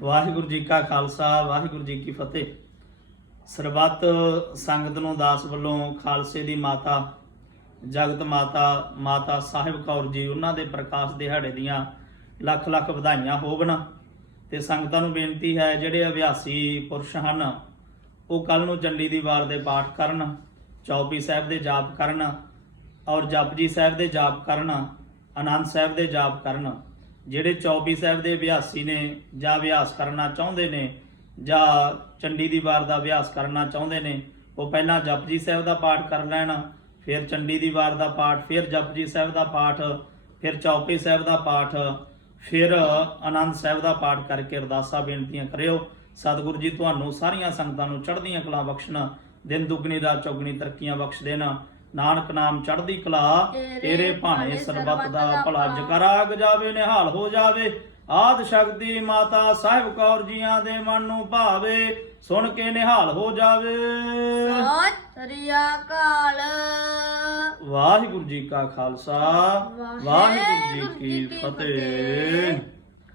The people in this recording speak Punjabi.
ਵਾਹਿਗੁਰੂ ਜੀ ਕਾ ਖਾਲਸਾ, ਵਾਹਿਗੁਰੂ ਜੀ ਕੀ ਫਤਿਹ। ਸਰਬੱਤ ਸੰਗਤ ਨੂੰ ਦਾਸ ਵੱਲੋਂ ਖਾਲਸੇ ਦੀ ਮਾਤਾ, ਜਗਤ ਮਾਤਾ ਮਾਤਾ ਸਾਹਿਬ ਕੌਰ ਜੀ, ਉਹਨਾਂ ਦੇ ਪ੍ਰਕਾਸ਼ ਦਿਹਾੜੇ ਦੀਆਂ ਲੱਖ ਲੱਖ ਵਧਾਈਆਂ ਹੋਵਣ। ਤੇ ਸੰਗਤਾਂ ਨੂੰ ਬੇਨਤੀ ਹੈ, ਜਿਹੜੇ ਅਭਿਆਸੀ ਪੁਰਸ਼ ਹਨ, ਉਹ ਕੱਲ ਨੂੰ ਚੰਡੀ ਦੀ ਵਾਰ ਦੇ ਪਾਠ ਕਰਨ, ਚੌਪੀ ਸਾਹਿਬ ਦੇ ਜਾਪ ਕਰਨ ਔਰ ਜਪਜੀ ਸਾਹਿਬ ਦੇ ਜਾਪ ਕਰਨ ਆਨੰਦ ਸਾਹਿਬ ਦੇ ਜਾਪ ਕਰਨ। ਜਿਹੜੇ ਚੌਪੀ ਸਾਹਿਬ ਦੇ ਅਭਿਆਸੀ ਨੇ ਜਾਂ ਅਭਿਆਸ ਕਰਨਾ ਚਾਹੁੰਦੇ ਨੇ ਜਾਂ ਚੰਡੀ ਦੀ ਵਾਰ ਦਾ ਅਭਿਆਸ ਕਰਨਾ ਚਾਹੁੰਦੇ ਨੇ, ਉਹ ਪਹਿਲਾਂ ਜਪਜੀ ਸਾਹਿਬ ਦਾ ਪਾਠ ਕਰ ਲੈਣ, ਫਿਰ ਚੰਡੀ ਦੀ ਵਾਰ ਦਾ ਪਾਠ, ਫਿਰ ਜਪਜੀ ਸਾਹਿਬ ਦਾ ਪਾਠ, ਫਿਰ ਚੌਪੀ ਸਾਹਿਬ ਦਾ ਪਾਠ, ਫਿਰ ਆਨੰਦ ਸਾਹਿਬ ਦਾ ਪਾਠ ਕਰਕੇ ਅਰਦਾਸਾਂ ਬੇਨਤੀਆਂ ਕਰਿਓ। ਸਤਿਗੁਰੂ ਜੀ, ਤੁਹਾਨੂੰ ਸਾਰੀਆਂ ਸੰਗਤਾਂ ਨੂੰ ਚੜ੍ਹਦੀਆਂ ਕਲਾ ਬਖਸ਼ਣ, ਦਿਨ ਦੁੱਗਣੀ, ਰਾਤ ਚੌਗਣੀ ਤਰੱਕੀਆਂ ਬਖਸ਼ ਦੇਣਾ। ਨਾਨਕ ਨਾਮ ਚੜ੍ਹਦੀ ਕਲਾ ਤੇਰੇ ਭਾਣੇ ਸਰਬੱਤ ਦਾ ਭਲਾ ਜਕਰਾਗ ਜਾਵੇ ਨਿਹਾਲ ਹੋ ਜਾਵੇ ਆਦ ਸ਼ਕਤੀ ਮਾਤਾ ਸਾਹਿਬ ਕੌਰ ਜੀਆਂ ਦੇ ਮਨ ਨੂੰ ਭਾਵੇ ਸੁਣ ਕੇ ਨਿਹਾਲ ਹੋ ਜਾਵੇ। ਸਤਿ ਅਕਾਲ। ਵਾਹਿਗੁਰੂ ਜੀ ਕਾ ਖਾਲਸਾ ਵਾਹਿਗੁਰੂ ਜੀ ਕੀ ਫਤਿਹ।